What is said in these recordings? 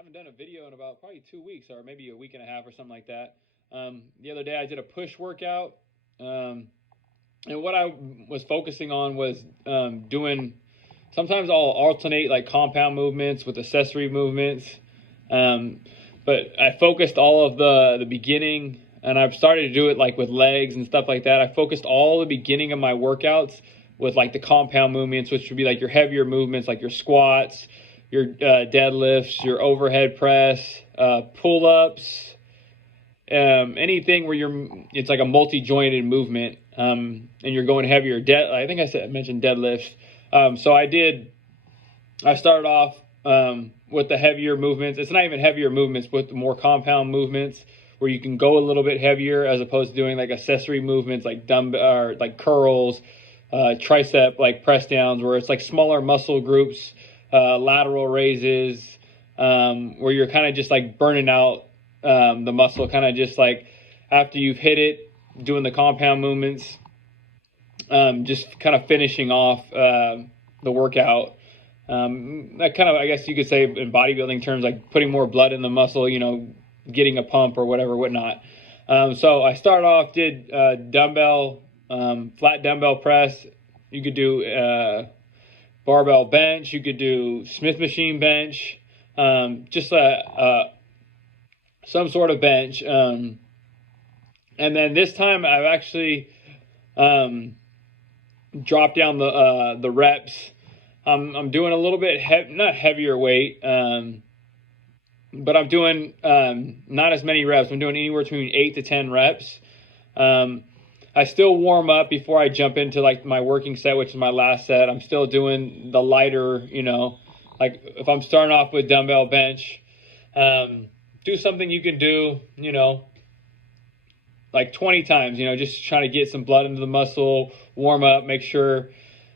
Haven't done a video in about probably 2 weeks or maybe a week and a half or something like that. The other day I did a push workout, and what I was focusing on was doing. Sometimes I'll alternate like compound movements with accessory movements, but I focused all of the beginning, and I've started to do it like with legs and stuff like that. I focused all the beginning of my workouts with like the compound movements, which would be like your heavier movements, like your squats, your deadlifts, your overhead press, pull-ups, anything where it's like a multi-jointed movement, and you're going heavier. I think I mentioned deadlifts. So I started off with the heavier movements. It's not even heavier movements, but the more compound movements where you can go a little bit heavier as opposed to doing like accessory movements like dumbbell or like curls, tricep like press downs, where it's like smaller muscle groups, lateral raises, where you're kind of just like burning out the muscle, kind of just like after you've hit it, doing the compound movements, just kind of finishing off the workout. That kind of, I guess you could say in bodybuilding terms, like putting more blood in the muscle, getting a pump or whatnot. So I started off, did dumbbell, flat dumbbell press. You could do barbell bench. You could do Smith machine bench, just some sort of bench. And then this time I've actually dropped down the reps. I'm doing a little bit not heavier weight, but I'm doing not as many reps. I'm doing anywhere between 8 to 10 reps. I still warm up before I jump into like my working set, which is my last set. I'm still doing the lighter, like if I'm starting off with dumbbell bench, do something you can do, like 20 times, just trying to get some blood into the muscle, warm up, make sure,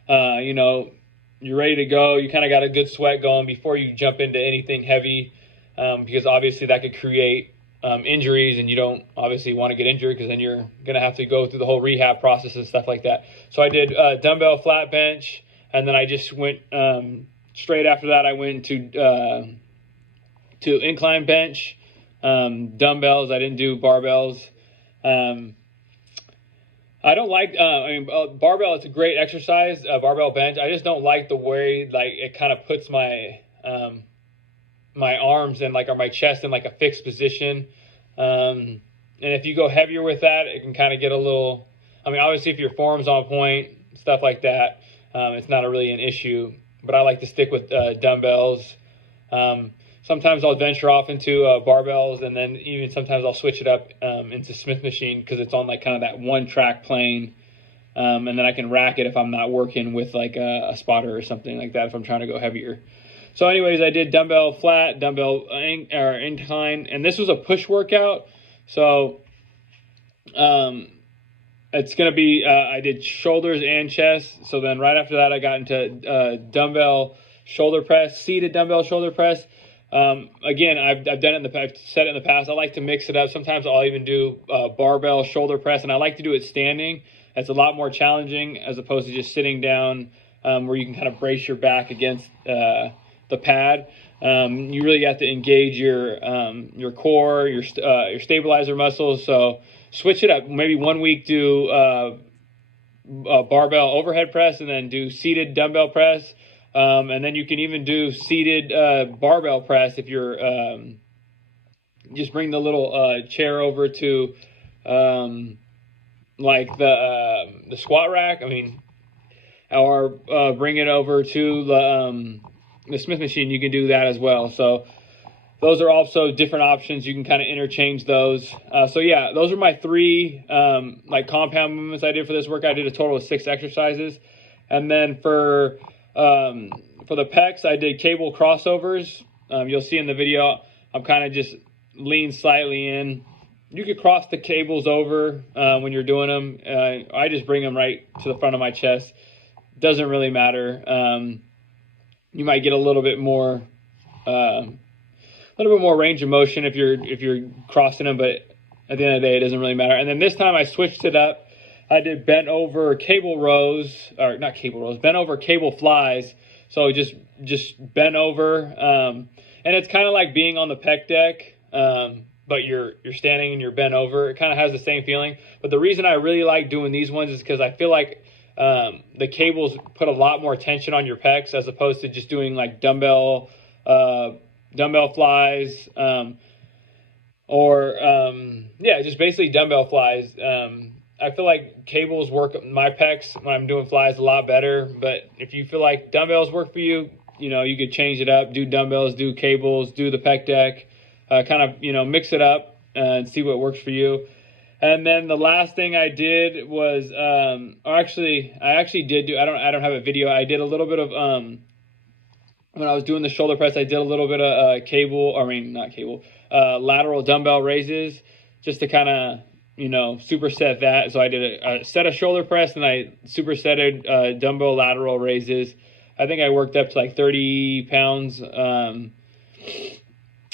you're ready to go. You kind of got a good sweat going before you jump into anything heavy, because obviously that could create injuries, and you don't obviously want to get injured because then you're going to have to go through the whole rehab process and stuff like that. So I did dumbbell flat bench, and then I just went straight after that. I went to incline bench, dumbbells. I didn't do barbells. I don't like, barbell, it's a great exercise, barbell bench. I just don't like the way, like, it kind of puts my, my arms and like, or my chest in like a fixed position. And if you go heavier with that, it can kind of get a little, obviously if your form's on point, stuff like that, it's not really an issue, but I like to stick with, dumbbells. Sometimes I'll venture off into barbells, and then even sometimes I'll switch it up into Smith machine because it's on like kind of that one track plane, and then I can rack it if I'm not working with like a spotter or something like that if I'm trying to go heavier. So anyways, I did dumbbell flat, dumbbell incline, and this was a push workout. So it's going to be, I did shoulders and chest. So then right after that, I got into dumbbell shoulder press, seated dumbbell shoulder press. Again, I've done it in the past, I've said it in the past. I like to mix it up. Sometimes I'll even do barbell shoulder press, and I like to do it standing. It's a lot more challenging as opposed to just sitting down, where you can kind of brace your back against the pad. You really have to engage your core, your stabilizer muscles. So switch it up. Maybe 1 week do barbell overhead press, and then do seated dumbbell press. And then you can even do seated barbell press if you're just bring the little chair over to like the squat rack. I mean, or bring it over to the Smith machine. You can do that as well. So those are also different options. You can kind of interchange those. So yeah, those are my 3 like compound movements I did for this workout. I did a total of 6 exercises, and then for the pecs, I did cable crossovers. You'll see in the video, I'm kind of just lean slightly in. You could cross the cables over when you're doing them. I just bring them right to the front of my chest. Doesn't really matter. You might get a little bit more range of motion if you're crossing them, but at the end of the day, it doesn't really matter. And then this time I switched it up. I did bent over cable rows, or not cable rows, bent over cable flies. So just bent over, and it's kind of like being on the pec deck, but you're standing and you're bent over. It kind of has the same feeling. But the reason I really like doing these ones is because I feel like the cables put a lot more tension on your pecs as opposed to just doing like dumbbell flies, or just basically dumbbell flies. I feel like cables work my pecs when I'm doing flies a lot better. But if you feel like dumbbells work for you, you could change it up, do dumbbells, do cables, do the pec deck, kind of, mix it up and see what works for you. And then the last thing I did was, I actually did do, I don't have a video. I did a little bit of, when I was doing the shoulder press, I did a little bit of lateral dumbbell raises, just to kind of, superset that. So I did a set of shoulder press, and I supersetted dumbbell lateral raises. I think I worked up to like 30 pounds, and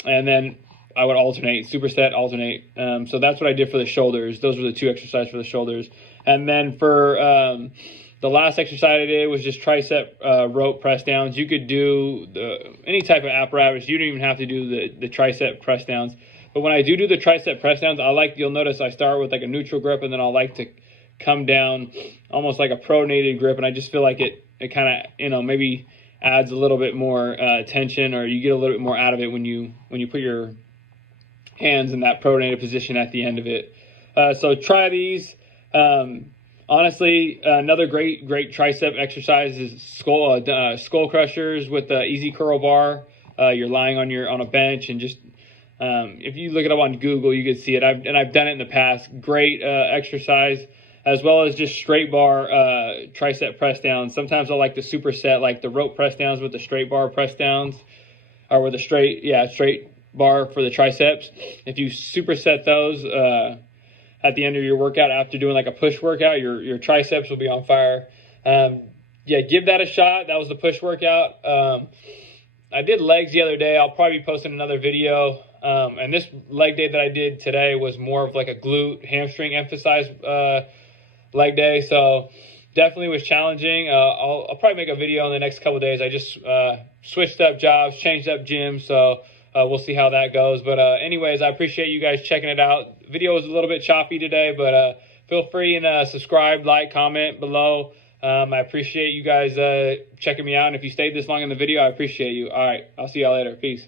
then I would alternate, superset, alternate. So that's what I did for the shoulders. Those were the 2 exercises for the shoulders. And then for the last exercise I did was just tricep rope press downs. You could do any type of apparatus. You don't even have to do the tricep press downs. But when I do the tricep press downs, you'll notice I start with like a neutral grip, and then I'll like to come down almost like a pronated grip. And I just feel like it kind of, maybe adds a little bit more tension, or you get a little bit more out of it when you put your hands in that pronated position at the end of it. So try these. Honestly, another great tricep exercise is skull crushers with the easy curl bar. You're lying on a bench, and just if you look it up on Google, you can see it. I've done it in the past. Great exercise, as well as just straight bar tricep press downs. Sometimes I like to superset like the rope press downs with the straight bar press downs, or with the straight bar for the triceps. If you superset those at the end of your workout, after doing like a push workout, your triceps will be on fire. Give that a shot. That was the push workout. I did legs the other day. I'll probably be posting another video. And this leg day that I did today was more of like a glute hamstring emphasized leg day. So definitely was challenging. I'll probably make a video in the next couple of days. I just switched up jobs, changed up gyms. So we'll see how that goes. But anyways, I appreciate you guys checking it out. Video was a little bit choppy today, but feel free and subscribe, like, comment below. I appreciate you guys checking me out. And if you stayed this long in the video, I appreciate you. All right, I'll see y'all later. Peace.